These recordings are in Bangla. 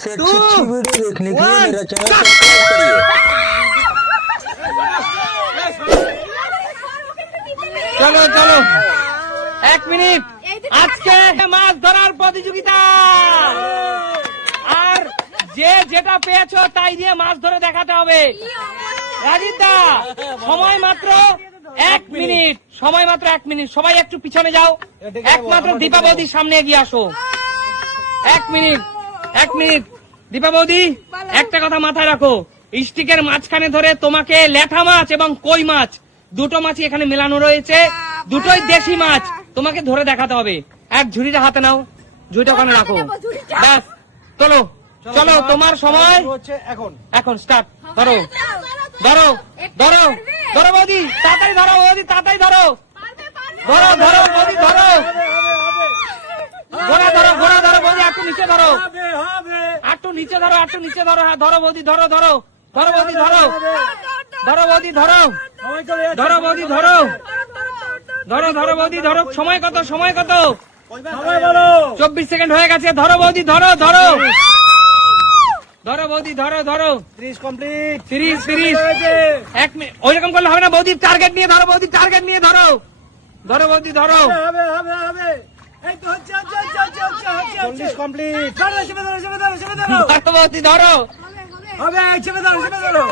ऐसे अच्छी अच्छी वीडियो देखने के लिए मेरा चैनल सब्सक्राइब करिए। চলো চলো 1 মিনিট আজকে মাছ ধরার প্রতিযোগিতা আর যে যেটা পেয়েছো তাই দিয়ে মাছ ধরে দেখাতে হবে। রাজীব দা সময় মাত্র 1 মিনিট, সময় মাত্র 1 মিনিট। সবাই একটু পিছনে যাও, একমাত্র দীপা বৌদির সামনে এগিয়ে আসো। 1 মিনিট 1 মিনিট। দীপা বৌদি একটা কথা মাথায় রাখো, স্টিকের মাঝখানে ধরে তোমাকে ল্যাঠা মাছ এবং কই মাছ দুটো মাছই এখানে মেলানো রয়েছে, দুটোই দেশি মাছ, তোমাকে ধরে দেখাতে হবে। এক ঝুড়িটা হাতে নাও, ঝুড়িটা ওখানে রাখো, ব্যাস। চলো চলো তোমার সময় এখন স্টার্ট। ধরো ধরো ধরো ধরো বৌদি, তাড়াতাড়ি ধরো বৌদি, তাড়াতাড়ি ধরো, ধরো ধরো বৌদি, ধরো ঘোড়া ধরো, ঘোড়া ধরো বৌদি, একটু নিচে ধরো, একটু নিচে ধরো, একটু নিচে ধরো। হ্যাঁ ধরো বৌদি, ধরো ধরো ধরো বৌদি, ধরো ধরো বৌদি, ধরো ধরো বৌদি, ধরো ধরো ধরো বৌদি, ধরো। সময় কত, সময় কত? 24 সেকেন্ড হয়ে গেছে। ধরো বৌদি, ধরো ধরো ধরো বৌদি, ধরো ধরো। 30 কমপ্লিট। 30 1 মিনিট। ওইরকম করলে হবে না বৌদি, টার্গেট নিয়ে ধরো বৌদি, টার্গেট নিয়ে ধরো, ধরো বৌদি, ধরো। এই তো হচ্ছে 40 কমপ্লিট। ধরো বৌদি, ধরো। হবে চেপে ধরো, চেপে ধরো,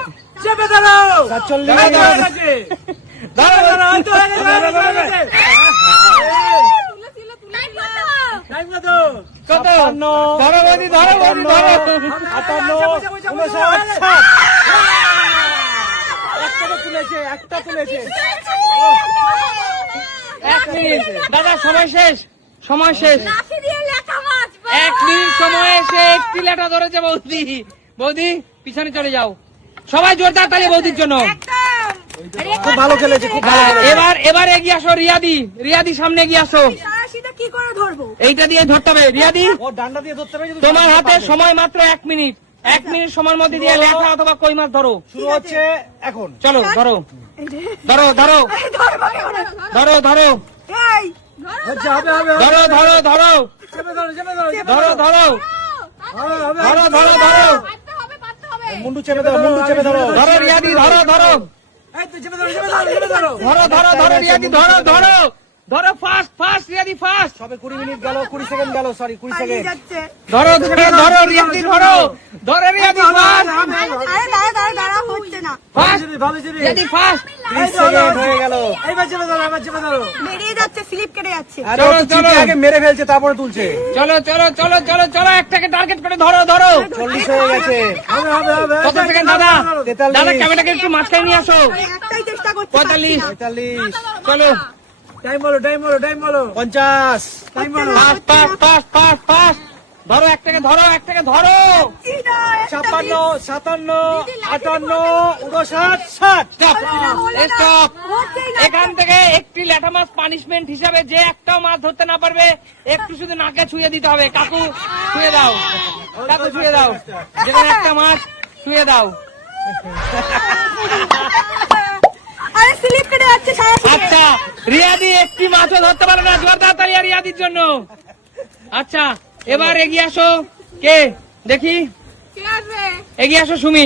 চেপে ধরো। 47 ধরো ধরো, তো হয়ে গেছে। টাইম কত? কত? ধরো বৌদি, ধরো বৌদি, ধরো। 58 59 একটা তো তুলেছে, একটা তুলেছে। 1 মিনিট দাদা, সময় শেষ, সময় শেষ। 1 মিনিট সময় এসে একটি লেটা ধরেছে বৌদি। বৌদি পিছনে চলে যাও, সবাই জোরদার তালি বৌদির জন্য। খুব ভালো খেলেছে, খুব ভালো খেলেছে। এবার এবার এগিয়ে আসো রিয়াদি, রিয়াদি সামনে এগিয়ে আসো। কি করে ধরবো? এইটা দিয়ে ধরতে হবে রিয়াদি, ও ডান্ডা দিয়ে ধরতে হবে। যদি তোমার হাতে সময় মাত্র 1 মিনিট। 1 মিনিট সময়ের মধ্যে দিয়ে লেখা অথবা কই মাছ ধরো। শুরু হচ্ছে এখন। চলো ধরো ধরো ধরো ধরো ধরো এই হচ্ছে, হবে হবে হবে। ধরো ধরো ধরো চেপে ধরো, চেপে ধরো, চেপে ধরো ধরো হবে হবে। ধরো ধরো ধরো মুন্ডু চেপে ধরো, মুন্ডু চেপে ধরো। ধরো রিয়াদি, ধরো ধরো এই তো চেপে ধরো, চেপে ধরো, চেপে ধরো। ধরো ধরো ধরো রিয়াদি, ধরো ধরো ধরো, ফাস্ট ফাস্ট রিয়াদি, ফাস্ট। সবে 20 মিনিট গেল, 20 সেকেন্ড গেল, সরি 20 পালিয়ে সেকেন্ড। যাচ্ছে। ধরো ধরো ধরো রিয়াদি, ধরো ধরো রিয়াদি, ফাস্ট আরে দাঁড়া দাঁড়া দাঁড়া, হচ্ছে না। ফাস্ট ভালো জিনিস। রিয়াদি, ফাস্ট। 30 সেকেন্ড হয়ে গেল। এইবার চেপে ধরো, এবার চেপে ধরো। বেরিয়ে যাচ্ছে, স্লিপ কেটে যাচ্ছে। আরে চলো, ও তো চলো। চিঠি আগে মেরে ফেলছে, তারপরে তুলছে। চলো চলো চলো চলো চলো, একটাকে টার্গেট করে ধরো ধরো। 40 হয়ে গেছে। হবে হবে হবে। কত সেকেন্ড দাদা? 43 দাদা ক্যামেরাটাকে একটু মাঝখানে নিয়ে আসো। আরে একটাই চেষ্টা করছি, 45 45 চলো, টাইম বলো, টাইম বলো, টাইম বলো। 50 টাইম বলো। Fast fast fast fast fast. ধরো একটাকে, ধরো একটাকে, ধরো। 56 57 58 59 60। Stop stop. এখান থেকে একটি ল্যাঠা মাছ পানিশমেন্ট হিসাবে যে একটাও মাছ ধরতে না পারবে একটু শুধু নাকে ছুঁয়ে দিতে হবে। কাকু ছুঁয়ে দাও, কাকু ছুঁয়ে দাও, যেখানে একটা মাছ ছুঁয়ে দাও। আরে স্লিপ কেটে যাচ্ছে সারা। আচ্ছা রিয়াদি একটি মাছও ধরতে পারে না, জোরদার তালি রিয়াদির জন্য। আচ্ছা এবার এগিয়ে আসো, কে দেখি, কে আসবে? এগিয়ে আসো সুমি,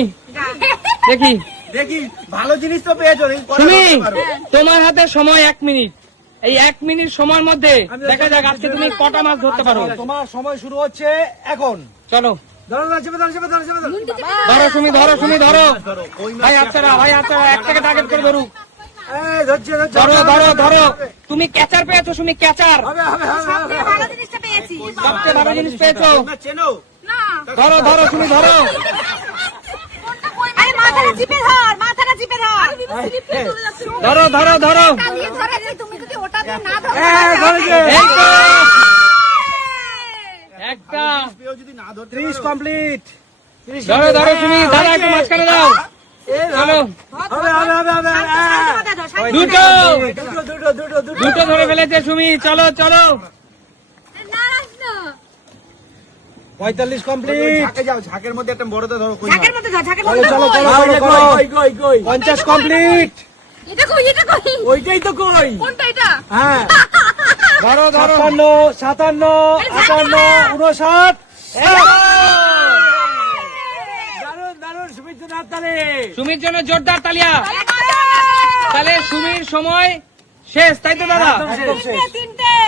দেখি দেখি ভালো জিনিস তো পেয়েছো। সুমি, তোমার হাতে সময় 1 মিনিট। এই 1 মিনিট সময়ের মধ্যে দেখা যাক আজকে তুমি কটা মাছ ধরতে পারো। তোমার সময় শুরু হচ্ছে এখন। চলো ধরো ধরো, চেপে ধরো, চেপে ধরো, চেপে ধরো। ধরো সুমি, ধরো সুমি, ধরো। ভাই আচ্ছা ভাই আচ্ছা, একটাকে টার্গেট করে ধরুক। এই ধরছে, ধরছে। ধরো ধরো ধরো, তুমি ক্যাচার পেয়েছো সুমি, ক্যাচার। হবে হবে হবে হবে। ভালো জিনিসটা পেয়েছি। সবচেয়ে ভালো জিনিস পেয়েছো। তোমরা চেনো? না, ধরো ধরো সুমি, ধরো। আরে মাথাটা চিপে ধর, মাথাটা চিপে ধর। ধরো ধরো ধরো, চালিয়ে ধরেছি, তুমি যদি ওটা দিয়ে না ধরো। এই ধরেছে। এই তো একটা। 30 কমপ্লিট। ধরো ধরো তুমি, দাদা একটু মাঝখানে দাও। চলো হবে হবে হবে হবে। দুটো দুটো দুটো দুটো দুটো। দুটো ধরে ফেলেছে সুমি। চলো চলো 45 কমপ্লিট। ঝাঁকের মধ্যে ধর, ঝাঁকের চলো মধ্যে চলো ধর। চলো চলো। 50 কমপ্লিট। এটা কই, এটা কই? ওইটাই তো কই। কোনটা এটা? হ্যাঁ। ধরো ধরো। 57 57 58 59 60। সুমির জন্য জোরদার তালিয়া। তাহলে সুমির সময় শেষ, তাই তো দাদা?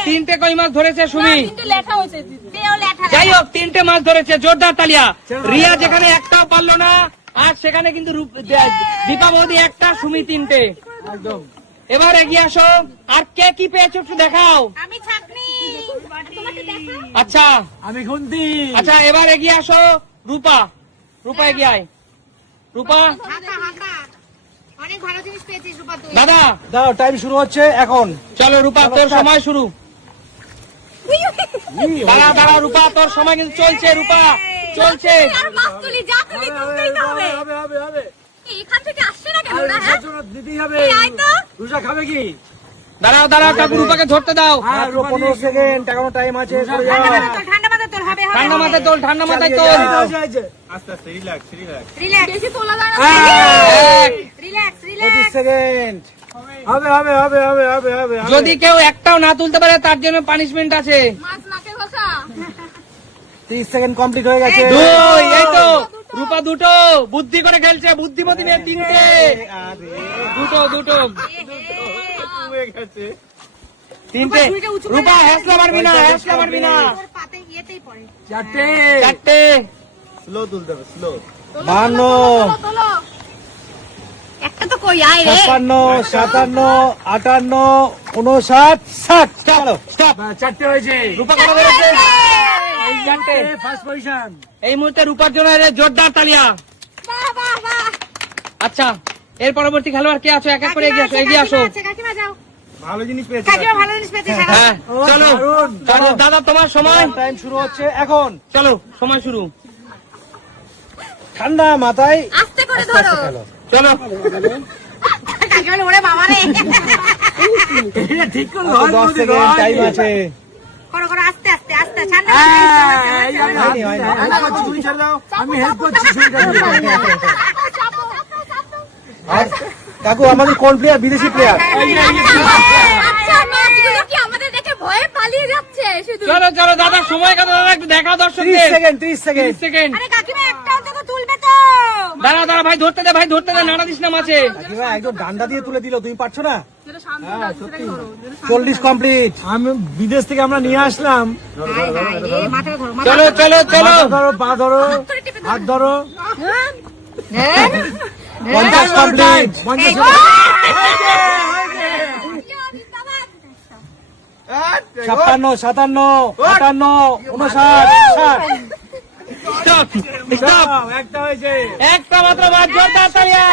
তিনটে কই মাছ ধরেছে সুমি। যাই হোক, 3টে মাছ ধরেছে, জোরদার তালিয়া। রিয়া যেখানে একটাও পারলো না, আর সেখানে কিন্তু দীপা বৌদি একটা, সুমি 3টে। একদম। এবার এগিয়ে আসো, আর কে কি পেয়েছো একটু দেখাও। আমি ছাকনি। আচ্ছা আমি খুন্তি। আচ্ছা, এবার এগিয়ে আসো রূপা। রূপা এগিয়ে আয়। রূপা, অনেক ভালো জিনিস পেয়েছিস রূপা তুই। দাদা দাও, টাইম শুরু হচ্ছে এখন। চলো রূপা, তোর সময় শুরু। দাঁড়া দাঁড়া রূপা, তোর সময় কিন্তু চলছে। রূপা চলছে। আর মাছ তুলি, যা তুলি তুলতেই তো হবে। হবে। এখান থেকে আসছে না কেন না? দিতেই হবে। আয় তো। রুষা খাবে কি? দাঁড়াও দাঁড়াও, কাকু রূপাকে ধরতে দাও। হ্যাঁ, 15 সেকেন্ড, এখনো টাইম আছে। ঠান্ডা মাথায় তোল, হবে হবে। ঠান্ডা মাথায় তোল, ঠান্ডা মাথায় তোল। রিল্যাক্স। বেশি তোলা যায় না। এক। Relax 25 second. হবে। যদি কেউ একটাও না তুলতে পারে তার জন্য পানিশমেন্ট আছে। মাছ নাকে ঘষা। 30 সেকেন্ড কমপ্লিট হয়ে গেছে। 2, এই তো রূপা 2টো বুদ্ধি করে খেলছে। বুদ্ধিমতী মেয়ে 3টে। 2টো 3টে। রূপা হেসলা মারবি না, হেসলা মারবি না। তোর পাতে ইয়েতেই পড়ে। 4টে। 4টে। 52, তোলো। একটা তো কই আয় রে। 56, 57, 58, 59, 60। চলো, স্টপ। 4টে হয়েছে। রূপা কত ধরেছে? এই 4টে। First position. এই মুহূর্তে রূপার জন্য জোরদার তালিয়া। বাহ। আচ্ছা, এর পরবর্তী খেলোয়াড় কে আছো? এক এক করে এগিয়ে আসো, এগিয়ে আসো। কাকিমা যাও। ভালো জিনিস পেয়েছে। কাকিমা ভালো জিনিস পেয়েছে। হ্যাঁ, চলো দারুণ। চলো দাদা, তোমার সময়। টাইম শুরু হচ্ছে এখন। চলো, সময় শুরু। ঠান্ডা মাথায় আস্তে করে ধরো। খেলো। চলো। কাকিমা ওরে বাবা রে। ঠিক করো। 10 সেকেন্ড টাইম আছে। করো আস্তে ঠান্ডা আমি হেল্প করছি। আর কাকু, আমাদের কোন প্লেয়ার? বিদেশি প্লেয়ার। আচ্ছা, মাছগুলো কি আমাদের দেখে ভয়ে পালিয়ে যাচ্ছে শুধু? চলো চলো দাদা, সময় কত দাদা একটু দেখাও 30 দর্শকদের। সেকেন্ড। 30 সেকেন্ড। আরে কাকিমা একটাও তো তুলবে তো। দাঁড়া দাঁড়া ভাই, ধরতে দে ভাই, ধরতে দে, নাড়া দিস না মাছে। কাকিমা একদম ডান্ডা দিয়ে তুলে দিল, তুমি পারছো না? 40 কমপ্লিট। আমি বিদেশ থেকে আমরা নিয়ে আসলাম। মাথাটা ধরো। চলো চলো চলো। মাথা ধরো, পা ধরো, হাত ধরো। হ্যাঁ 50 কমপ্লিট। 56, 57, 58, 59, 60। Stop stop. একটা হয়েছে। একটা মাত্র মাছ, জোরদার তালিয়া।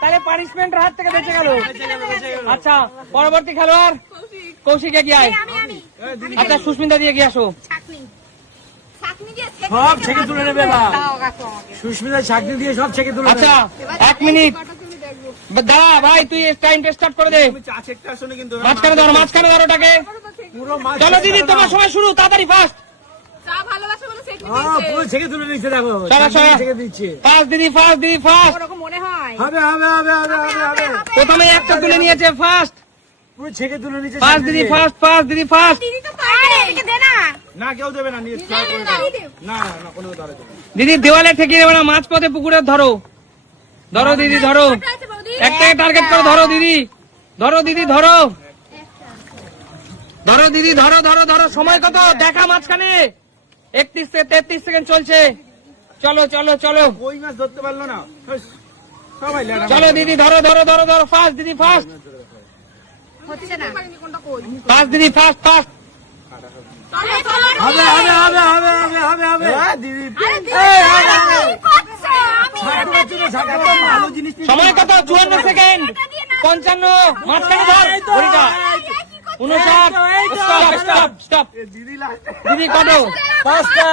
তাহলে পানিশমেন্টের হাত থেকে বেঁচে গেল। আচ্ছা, পরবর্তী খেলোয়াড় কৌশিক এগিয়ে আয়। আচ্ছা, সুস্মিতা দিয়ে এগিয়ে আসো। ছাকনি দিয়ে সব ছেঁকে তুলে নেবে এবার। সুস্মিতা ছাকনি দিয়ে সব ছেঁকে তুলে নেবে। আচ্ছা, 1 মিনিট। দাঁড়া ভাই, তুই টাইমটা স্টার্ট করে দে। মাঝখানে ধরো ওটাকে। পুরো মাছ চলো দিদি, তোমার সময় শুরু, তাড়াতাড়ি ফাস্ট। পুরো ছেঁকে তুলে নিচ্ছে, দেখো। চলো, চলো। ছেঁকে দিচ্ছে। ফাস্ট দিদি, ফাস্ট দিদি, ফাস্ট। ওরকম মনে হয়। হবে। প্রথমে একটা তুলে নিয়েছে, ফাস্ট। পুরো ছেঁকে তুলে নিচ্ছে। ফাস্ট দিদি, ফাস্ট ফাস্ট দিদি, ফাস্ট। দিদি তো পারে, এদিকে দে না। না, কেউ দেবে না। নিয়ে দিদি দে। না, কোনো ধরে দেবে। দিদি দেওয়ালে ঠেকিয়ে দেবে না, মাছ পথে পুকুরে ধরো। ধরো দিদি, ধরো। আছে বৌদি। একটাকে টার্গেট করে ধরো দিদি। ধরো দিদি, ধরো। ধরো দিদি, ধরো ধরো ধরো। সময় কত দেখা মাঝখানে? 31 থেকে 33 সেকেন্ড চলছে। চলো চলো চলো কই মাছ ধরতে পারলো না। সবাই লেডা। চলো দিদি, ধরো ধরো ধরো ধরো। ফাস্ট দিদি, ফাস্ট হচ্ছে না। ফাস্ট দিদি, ফাস্ট ফাস্ট। হবে। দিদি ভালো জিনিস। সময় কত? 54 সেকেন্ড। 55। মাঝখানে ধর ঘড়িটা। 59। Stop stop stop. দিদি কত? 5টা।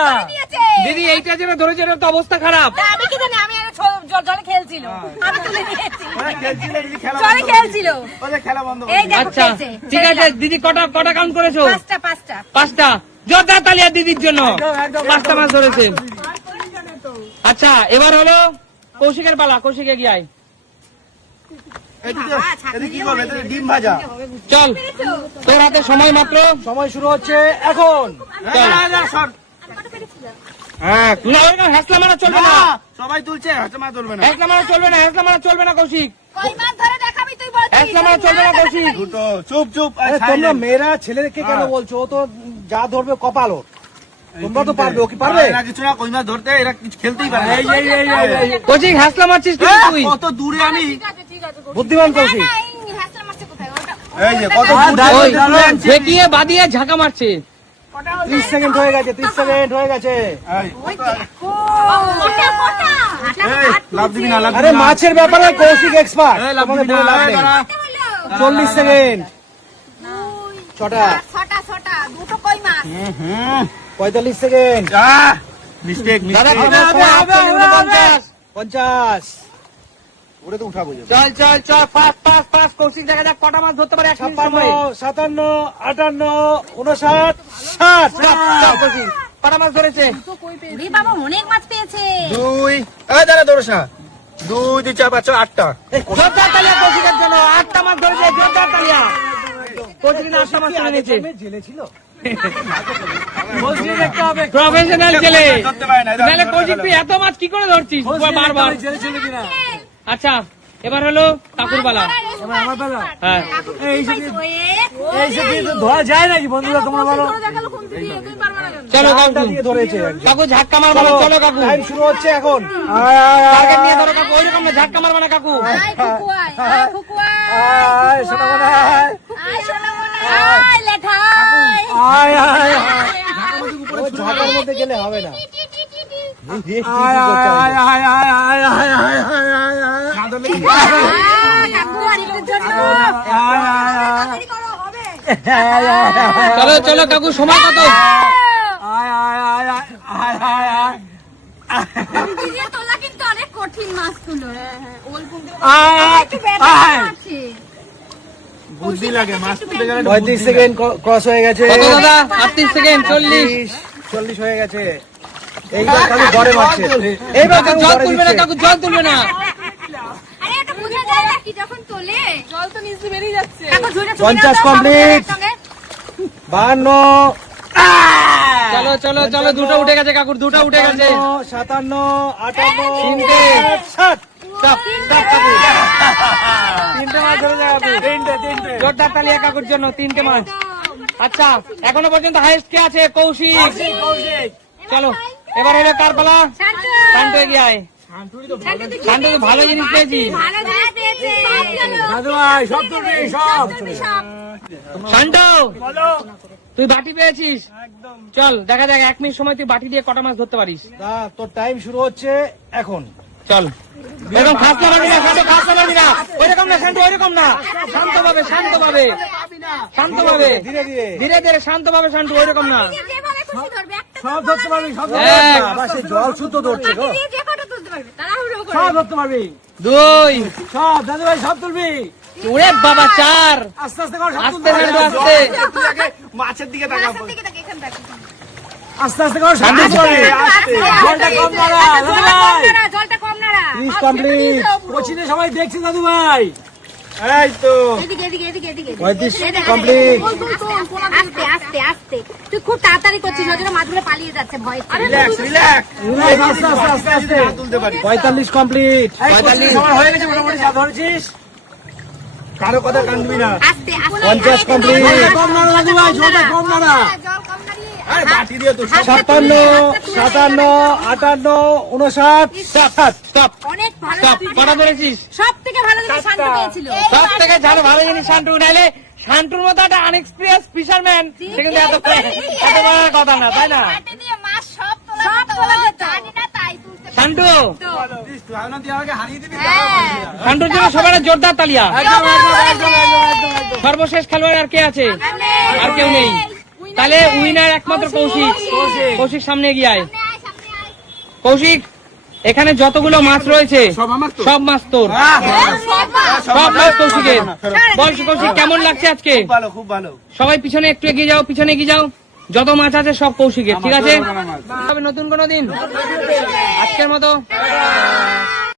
দিদি এইটা যেটা ধরেছে, এটা তো অবস্থা খারাপ। আমি কি জানি, আমি আগে জলে খেলছিল। আমি তুলে নিয়েছি। খেলছিলে দিদি, খেলা জলে খেলছিল। বলে খেলা বন্ধ। এই দেখো আচ্ছা খেলছে। ঠিক আছে দিদি, কটা কাউন্ট করেছো? 5টা। 5টা। জোরদার তালিয়া দিদির জন্য। 5টা মাছ ধরেছে। আচ্ছা, এবার হলো কৌশিকের পালা। কৌশিক এগিয়ে আয়। এদিকে কি করবে? এদিকে ডিম ভাজা। চল, তোর হাতে সময় মাত্র। সময় শুরু হচ্ছে এখন। চল। সর। না, ওরকম হ্যাসলা মারা চলবে না। সবাই তুলছে, হাতে মা তুলবে না। হ্যাসলা মারা চলবে না, হ্যাসলা মারা চলবে না কৌশিক, কই মাছ ধরে দেখাবি তুই বলছিস? হ্যাসলা মারা চলবে না কৌশিক। দুটো, চুপ চুপ। আরে তোমরা মেয়েরা ছেলেকে কেন বলছো? ও তো যা ধরবে কপাল ওর। তোমরা তো পারবে, ও কি পারবে? এরা কিছু না, কই মাছ ধরতে এরা কিছু খেলতেই পারে না। কৌশিক হ্যাসলা মারছিস কিন্তু তুই। কত দূরে আমি, ঠিক আছে, ঠিক আছে, কৌশিক। বুদ্ধিমান না, কৌশিক। না, এই হ্যাসলা মারছে কোথায়? ওটা- এই যে কত ওই দূরে আনছে। ঠেকিয়ে বাদিয়ে ঝাঁকা মারছে। 30 সেকেন্ড হয়ে গেছে, 30 সেকেন্ড হয়ে গেছে। ওই দেখো। কোটা, কোটা। এই, লাভ দিবি না, লাভ আরে দিবি না। মাছের ব্যাপারে কৌশিক এক্সপার্ট। এই, লাভ তোমাদের দিবি না, বলে লাভ এই, নেই। দাঁড়া। কটা হলো? 40 সেকেন্ড, দুই, 6টা, ছটা, ছটা, দুটো কই মাছ। 45 সেকেন্ড, মিস্টেক, দাদা মিস্টেক। হবে 50। ওরে তো উঠাবো যে। চল চল চল, ফাস্ট ফাস্ট ফাস্ট। কৌশিক দেখা যাক কটা মাছ ধরতে পারে এক মিনিট 56, সময়ে। 57, 58, 59, 60। চাপ, চাপ কৌশিক। কটা মাছ ধরেছে? ওরে বাবা, অনেক মাছ পেয়েছে। দুই, এই দাঁড়া, দৌড়স না। 2, 2, 4, 5, 8টা। জোরদার তালিয়া কৌশিকের জন্য। 8টা মাছ ধরেছে, জোরদার তালিয়া। কৌশিক না 8টা মাছ তুলে নিয়েছে। জেলে ছিল। প্রফেশনাল ছেলে। ধরতে পারে না, নাহলে কৌশিক তুই এত মাছ কি করে ধরছিস বারবার? আচ্ছা, এবার হলো কাকুর পালা। আমার বেলা। হ্যাঁ, এই সব দিয়ে তো ধরা যায় নাকি বন্ধুরা, তোমরা বলো? চলো জালটা কাকু। দিয়ে ধরেছে একজন। কাকু ঝাটকা মারবা না, চলো কাকু। টাইম শুরু হচ্ছে এখন। টার্গেট নিয়ে ধরো কাকু, ওইরকম না, ঝাটকা মারবা না কাকু। আয় খুকুয়ায়, আয় খুকুয়ায়। আয় শোনা মনে হয়। আয় সোনামণি, আয় লেঠাই। আয় আয় আয়। ও ঝাঁকার মধ্যে গেলে হবে না। টি, টি, টি, টি, টি। আয় আয় আয় আয় আয় আয় আয় আয় আয় আয় আয়। কাকু, আরেকটার জন্য। আয় আয় আয়। তাড়াতাড়ি করো, হবে। আয় আয় আয়। চলো চলো কাকু, সময় কত? আয় আয় আয় আয় আয় আয় আয়। নিজে তোলা কিন্তু অনেক কঠিন মাছগুলো। আয় একটু ব্যথা আয়। আছে। বুদ্ধি লাগে, মাছ তুলতে গেলে 35 সেকেন্ড ক্রস হয়ে গেছে। কত দাদা? 38 সেকেন্ড, 40। 40 হয়ে গেছে। এইবার কাকু ঘরে মারছে। এইবার কাকু জল ঘরে তুলবে না দিচ্ছে। কাকু, জল তুলবে না। আরে এটা বোঝা যায় না কি যখন তোলে? জল তো নিচে বেরিয়ে যাচ্ছে। কাকু ঝুড়িটা 50 complete। 52, চলো চলো চলো, দুটো উঠে গেছে কাকুর, দুটো উঠে গেছে। 57, 58, তিনটে। 60। চাপ, চাপ কাকু। তিনটে মাছ ধরে যায় আপনি। জোরদার তালিয়া কাকুর জন্য, 3টে মাছ। আচ্ছা, এখনো পর্যন্ত হাইস্ট কে আছে? কৌশিক। চলো, এবার হলো কার পালা? শান্ত। শান্ত এগিয়ে আয়। শান্ত তো ভালো জিনিস পেয়েছি। ভালো জিনিস পেয়েছে। সব গেল। দাদু ভাই সব তো নেই, সব। সব। শান্ত, তুই বাটি পেয়েছিস। চল দেখা যাক 1 মিনিট সময় তুই বাটি দিয়ে কটা মাছ ধরতে পারিস। দা, তোর টাইম শুরু হচ্ছে এখন। চল, এরকম খাসলা মারবি না, শান্ত খাসলা মারবি না। ওইরকম না শান্ত, ওইরকম না। শান্তভাবে, শান্তভাবে, শান্তভাবে, ধীরে ধীরে। ধীরে ধীরে, শান্তভাবে শান্ত, ওইরকম না। যে ভালো খুশি ধরবে একটা। সব ধরতে পারবি, সব ধরতে এক। পারবি। বাসে জল শুদ্ধ ধরছে গো। দিয়ে যে কটা তুলতে পারবে তাড়াহুড়ো করে। সব ধরতে পারবি। 2, সব দাদু ভাই সব তুলবি। ওরে বাবা 4। আস্তে আস্তে কর, সব আস্তে তুলতে পারবি। শান্ত, আস্তে। তুই আগে মাছের দিকে তাকা। মাছের দিকে তাকিয়ে এখানে তাকিয়ে। আস্তে আস্তে কর, সব ঠান্ডা তুলতে পারবি। আস্তে। জলটা কম নাড়া, দাদু ভাই। জলটা কম নাড়া। 30 কমপ্লিট। কোচিনে সবাই দেখছে দাদু ভাই। এই তো। এদিকে এদিকে এদিকে এদিকে 35 complete। আস্তে আস্তে আস্তে তুই খুব তাড়াতাড়ি করছিস ওই জন্য মাছগুলো পালিয়ে যাচ্ছে ভয় রিল্যাক্স, রিল্যাক্স। আস্তে আস্তে আস্তে আস্তে। না তুলতে পারি। 45 কমপ্লিট। 45 সময় হয়ে গেছে মোটামুটি, যা ধরেছিস। কারো কথা কানবি না। আস্তে আস্তে 50 complete। কম নাড়া দাদু ভাই, জলটা কম নাড়া। জল কম নাড়িয়ে আরে বাটি দিয়ে তো সব। 56, 57, 58, 59, 60। স্টপ, অনেক ভালো স্টপ। কটা ধরেছিস? সব থেকে ভালো জিনিস শান্ত পেয়েছিল সব থেকে ভালো ভালো জিনিস শান্তু। নাইলে শান্তুর মতো একটা আনএক্সপিরিয়েন্স ফিশারম্যান, সে কিন্তু এত বড় কথা না, তাই না? হাতে দিয়ে মাছ সব তোলা যেত জানি না তাই তুলতে শান্তু, তুই আগে তুই আমাকে হারিয়ে দিবি। শান্তুর জন্য সবার জোরদার তালিয়া। সর্বশেষ খেলোয়াড় আর কে আছে? আর কেউ নেই। তাহলে উইনার একমাত্র কৌশিক। কৌশিক সামনে এগিয়ে আয়। কৌশিক, এখানে যতগুলো মাছ রয়েছে সব আমার তো? সব মাছ তোর, সব মাছ কৌশিকের। বল কৌশিক, কেমন লাগছে আজকে? খুব ভালো, খুব ভালো। সবাই পিছনে একটু এগিয়ে যাও, পিছনে এগিয়ে যাও। যত মাছ আছে সব কৌশিকের, ঠিক আছে? তবে নতুন কোনো দিন, আজকের মতো